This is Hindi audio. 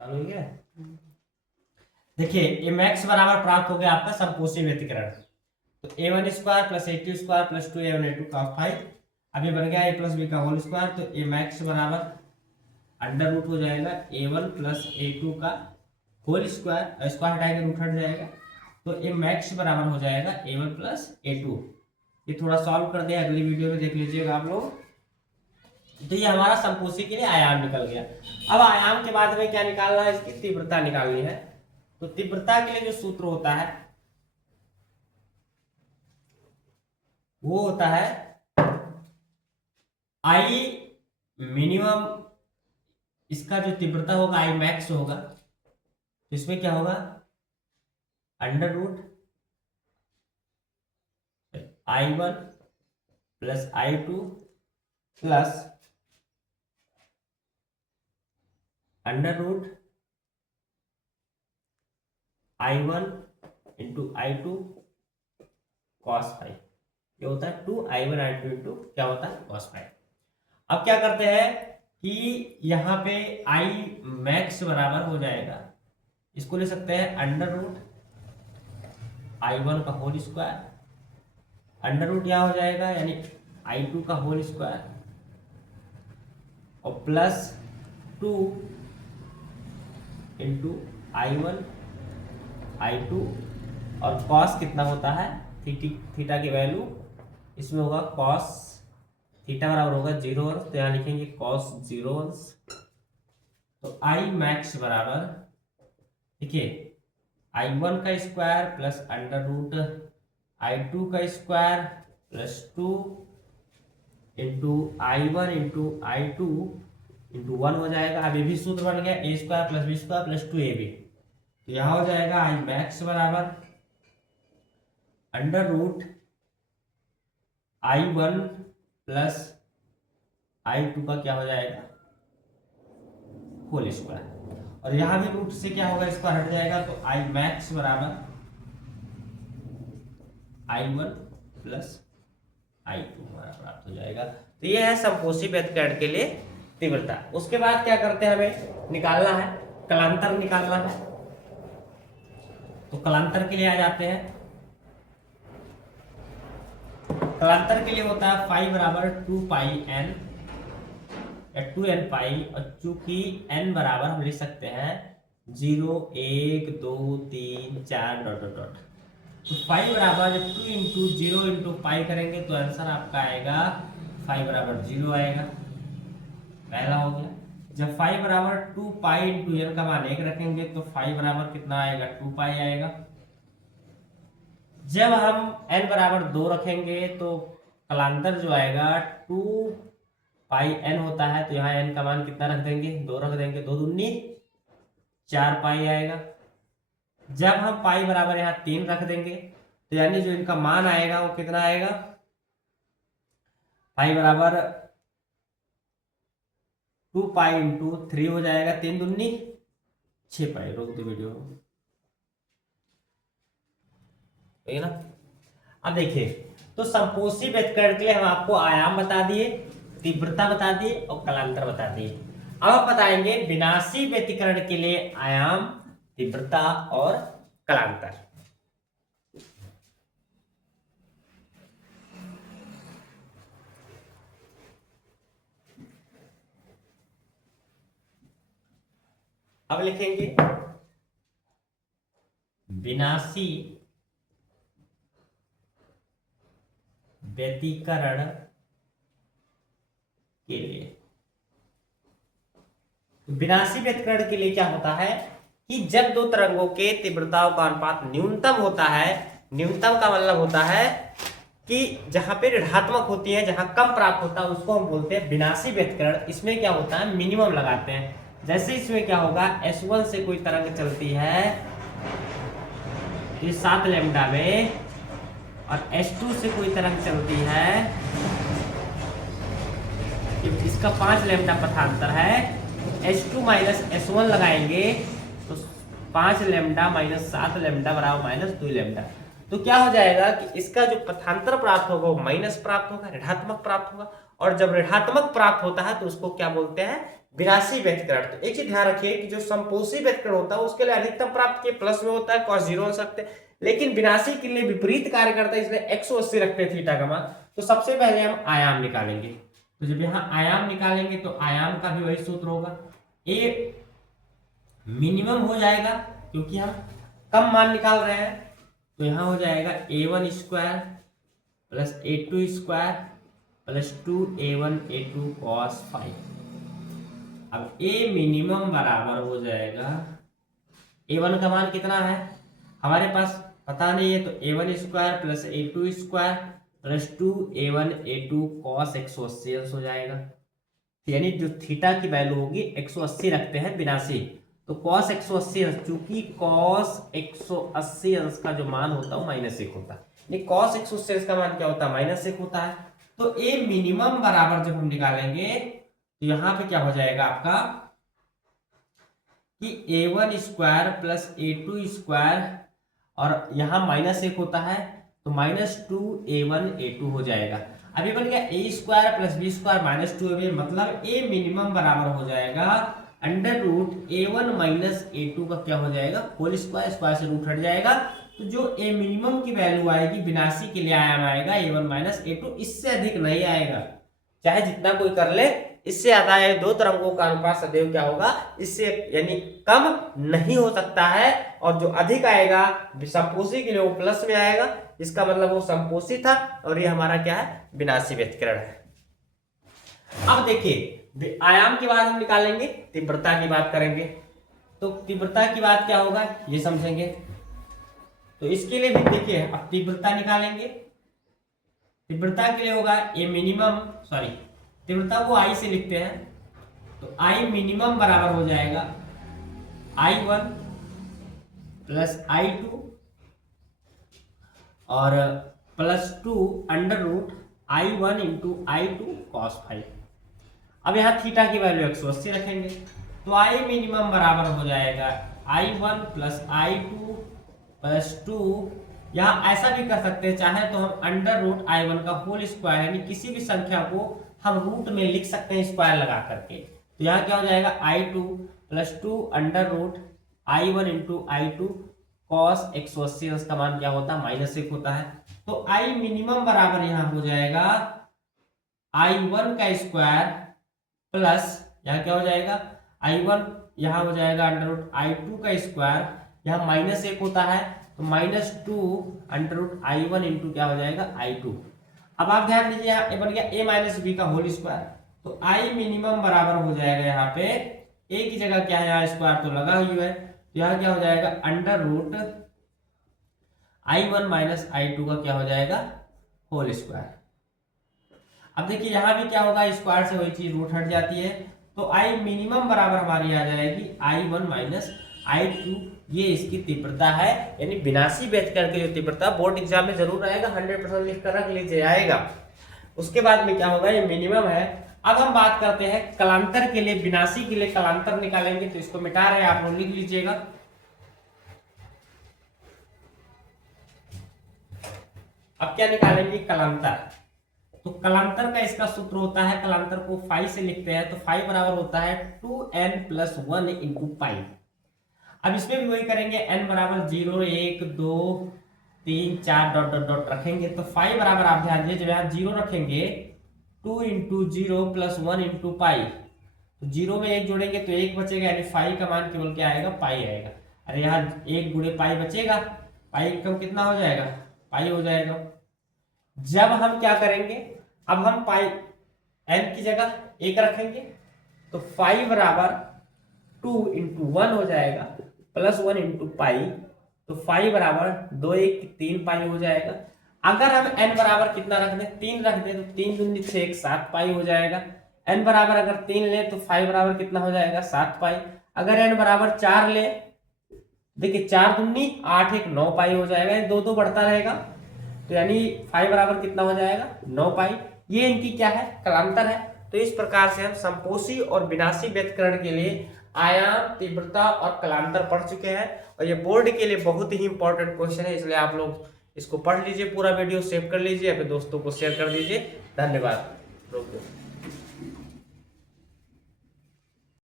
चालू हो गया। देखिए एम एक्स बराबर प्राप्त हो गया आपका संपोषी व्यतिकरण। तो a one square plus a two square plus two a one a two का 5। अब ये बन गया ए प्लस बी का होल स्क्वायर। तो एम एक्स बराबर अंडर रूट हो जाएगा a one plus a two का होल स्क्वायर, स्क्वायर हटाएंगे रूट हट जाएगा। तो एम एक्स बराबर हो जाएगा a one plus a two. ये थोड़ा सॉल्व कर दिया, अगली वीडियो में देख लीजिएगा आप लोग। तो ये हमारा संपोषी के लिए आयाम निकल गया। अब आयाम के बाद में क्या निकालना है, इसकी तीव्रता निकालनी है। तो तीव्रता के लिए जो सूत्र होता है वो होता है आई मिनिमम, इसका जो तीव्रता होगा आई मैक्स होगा। तो इसमें क्या होगा under root I one plus I two plus under root I one into I two cos five. ये होता है 2i1i2 इंटू क्या होता है कॉस फाइव। अब क्या करते हैं कि यहाँ पे आई मैक्स बराबर हो जाएगा, इसको ले सकते हैं अंडर रूट आई वन का होल स्क्वायर, अंडर रूट यहाँ हो जाएगा यानी आई टू का होल स्क्वायर और plus 2 into I one I two और कॉस कितना होता है थीटा की वैल्यू इसमें होगा कॉस थीटा बराबर होगा 0 अंश। तो यहाँ लिखेंगे कॉस 0 अंश। तो आई मैक्स बराबर देखिए आई वन का square plus under root I two का square plus 2 into I one into I two into 1 हो जाएगा। अब ये भी सूत्र बन गया a square plus b square plus 2ab। तो यहाँ हो जाएगा आई मैक्स बराबर under root I one plus I two का क्या हो जाएगा होल स्क्वायर, और यहां भी रूट से क्या होगा स्क्वायर हट जाएगा। तो आई मैक्स बराबर I one plus I two हमारा प्राप्त हो जाएगा। तो ये है संपोषी व्यतिकरण के लिए तीव्रता। उसके बाद क्या करते हैं, हमें निकालना है कलांतर निकालना है। तो कलांतर के लिए आ जाते हैं। कलांतर के लिए होता है फाई बराबर 2 पाई एन या 2n पाई, और चूंकि n बराबर हम लिख सकते हैं 0 1 2 3 4 डॉट डॉट डॉट। तो फाई बराबर 2 इंटू 0 इंटू पाई करेंगे तो आंसर आपका आएगा फाई बराबर 0 आएगा, पहला हो गया। जब फाई बराबर 2 पाई इंटू एन का मान 1 रखेंगे तो फाई बराबर कितना आएगा 2 पाई आएगा। जब हम n बराबर 2 रखेंगे तो कलांतर जो आएगा 2 पाई n होता है। तो यहाँ n का मान कितना रख देंगे 2 रख देंगे, 2 दूनी 4 पाई आएगा। जब हम पाई बराबर यहाँ 3 रख देंगे तो यानी जो इनका मान आएगा वो कितना आएगा पाई बराबर 2 पाई इंटू 3 हो जाएगा, 3 दूनी 6 पाई। रोक दो वीडियो, ठीक है ना। अब देखिए तो संपोषी व्यतिकरण के लिए हम आपको आयाम बता दिए, तीव्रता बता दिए और कलांतर बता दिए। अब आप बताएंगे विनाशी व्यतिकरण के लिए आयाम, तीव्रता और कलांतर। अब लिखेंगे विनाशी व्यतिकरण के लिए। विनाशी व्यतिकरण के लिए क्या होता है कि जब दो तरंगों के तीव्रताओं का अनुपात न्यूनतम होता है, न्यूनतम का मतलब होता है कि जहां पे ऋणात्मक होती है, जहां कम प्राप्त होता है, उसको हम बोलते हैं विनाशी व्यतिकरण। इसमें क्या होता है मिनिमम लगाते हैं। जैसे इसमें क्या होगा S1 से कोई तरंग चलती है तो 7 लैम्डा में, और S2 से कोई तरंग चलती है इसका 5 लैम्डा पथांतर है। H2 माइनस S1 लगाएंगे तो 5 लैम्डा माइनस 7 लैम्डा बराबर माइनस 2 लैम्डा। तो क्या हो जाएगा कि इसका जो पथांतर प्राप्त होगा वो माइनस प्राप्त होगा, ऋणात्मक प्राप्त होगा। और जब ऋणात्मक प्राप्त होता है तो उसको क्या बोलते हैं विनाशी व्यतिकरण। तो एक चीज ध्यान रखिए कि जो संपोषी व्यतिकरण होता है उसके लिए अधिकतम प्राप्त के प्लस में होता है, cos 0 हो सकते हैं, लेकिन विनाशी के लिए विपरीत कार्य करता है, इसलिए 180 रखते हैं थीटा का मान। तो सबसे पहले हम आयाम निकालेंगे। तो जब यहाँ आयाम निकालेंगे तो आयाम का भी वही सूत्र होगा, ए मिनिमम हो जाएगा क्योंकि हम कम मान निकाल रहे हैं, तो यहाँ हो जाएगा a1 square plus a2 square plus 2a1 a2 cos 5। अब a मिनिमम बराबर हो जाएगा, a1 का मान कितना है हमारे पास पता नहीं है, तो a1 square plus a2 square plus 2a1 a2 cos 180 हो जाएगा। यानी जो थीटा की वैल्यू होगी 180 रखते हैं विनाशी, तो cos 180 चूंकि cos 180 अंश का जो मान होता है वो -1 होता है, यानी cos 180 अंश का मान क्या होता है -1 होता है। तो a मिनिमम बराबर जब हम निकालेंगे तो यहाँ पे क्या हो जाएगा आपका कि a1 square plus a2 square और यहाँ -1 होता है तो -2a1 a2 हो जाएगा। अभी बन गया a square plus b square -2ab, मतलब a मिनिमम बराबर हो जाएगा under root a1 minus a2 का क्या हो जाएगा होल स्क्वायर, स्क्वायर से रूट हट जाएगा। तो जो a मिनिमम की वैल्यू आएगी विनाशी के लिए आयाम आएगा a1 माइनस a2, इससे अधिक नहीं आएगा, चाहे जितना कोई कर ले, इससे ज्यादा है। दो तरंगों का अनुपात सदैव क्या होगा, इससे यानी कम नहीं हो सकता है, और जो अधिक आएगा संपोषी के लिए वो प्लस में आएगा, इसका मतलब वो संपोषी था और ये हमारा क्या है विनाशी व्यतिकरण है। अब देखिए आयाम की बात हम निकालेंगे, तीव्रता की बात करेंगे। तो तीव्रता की बात क्या होगा ये समझेंगे, तो इसके लिए भी देखिए अब तीव्रता निकालेंगे। तीव्रता के लिए होगा ए मिनिमम, सॉरी तीव्रता को आई से लिखते हैं, तो आई मिनिमम बराबर हो जाएगा I1 प्लस I2 और plus 2 under root I1 into I2 cos 5। अब यहाँ थीटा की वैल्यू 180 रखेंगे, तो आई मिनिमम बराबर हो जाएगा I1 प्लस I2 प्लस 2, यहाँ ऐसा भी कर सकते हैं चाहे तो हम अंडर रूट I1 का होल स्क्वायर, यानी किसी भी संख्या को हम रूट में लिख सकते हैं स्क्वायर लगा करके। तो यहाँ क्या हो जाएगा I2 plus 2 under root I1 into I2 cos 180, उसका मान क्या होता है -1 होता है। तो I मिनिमम बराबर यहाँ हो जाएगा I1 का स्क्वायर प्लस यहाँ क्या हो जाएगा I1, यहाँ हो जाएगा अंडर रूट I2 का स्क्वायर, यहाँ -1 होता है तो -2 अंडर रूट I1 इंटू क्या हो जाएगा I2। अब आप ध्यान दीजिए यहाँ ए बन गया a माइनस बी का होल स्क्वायर, तो I मिनिमम बराबर हो जाएगा यहाँ पे a की जगह क्या है यहाँ स्क्वायर तो लगा हुआ है, तो यहाँ क्या हो जाएगा under root I1 minus I2 का क्या हो जाएगा होल स्क्वायर। अब देखिए यहाँ भी क्या होगा स्क्वायर से वही चीज रूट हट जाती है, तो I मिनिमम बराबर हमारी आ जाएगी I1 माइनस I2, ये इसकी तीव्रता है। यानी विनाशी व्यतिकरण की जो तीव्रता बोर्ड एग्जाम में जरूर आएगा, 100% लिख कर रख लीजिए आएगा। उसके बाद में क्या होगा ये मिनिमम है। अब हम बात करते हैं कलांतर के लिए, विनाशी के लिए कलांतर निकालेंगे, तो इसको मिटा रहे हैं आप लोग लिख लीजिएगा। अब क्या निकालेंगे कलांतर, तो कलांतर का इसका सूत्र होता है, कलांतर को फाई से लिखते हैं, तो फाई बराबर होता है 2n प्लस 1 इंटू पाई। अब इसमें भी वही करेंगे, n बराबर 0 1 2 3 4 डॉट डॉट डॉट रखेंगे, तो फाई बराबर आप ध्यान दीजिए जब यहाँ 0 रखेंगे 2 इंटू 0 प्लस 1 इंटू पाई, तो 0 में 1 जोड़ेंगे तो 1 बचेगा, यानी फाई का मान केवल क्या आएगा पाई आएगा। अरे यहाँ 1 गुणे पाई बचेगा, पाई कम कितना हो जाएगा पाई हो जाएगा। जब हम क्या करेंगे, अब हम पाई n की जगह 1 रखेंगे, तो फाई बराबर 2 इंटू 1 हो जाएगा प्लस 1 इंटू पाई, तो फाई बराबर 2 1 3 पाई हो जाएगा। अगर हम n बराबर कितना रख दें 3 रख दें, तो 3 दूनी 6 7 पाई हो जाएगा। n बराबर अगर 3 ले तो फाई बराबर कितना हो जाएगा 7 पाई। अगर n बराबर 4 ले, देखिए 4 दूनी 8 1 9 पाई हो जाएगा, ये 2 2 बढ़ता रहेगा, तो यानी फाई बराबर कितना हो जाएगा 9 पाई। ये इनकी क्या है कलांतर है। तो इस प्रकार से हम संपोषी और विनाशी व्यतिकरण के लिए आयाम, तीव्रता और कलांतर पढ़ चुके हैं, और ये बोर्ड के लिए बहुत ही इंपॉर्टेंट क्वेश्चन है, इसलिए आप लोग इसको पढ़ लीजिए, पूरा वीडियो सेव कर लीजिए, अपने दोस्तों को शेयर कर दीजिए। धन्यवाद।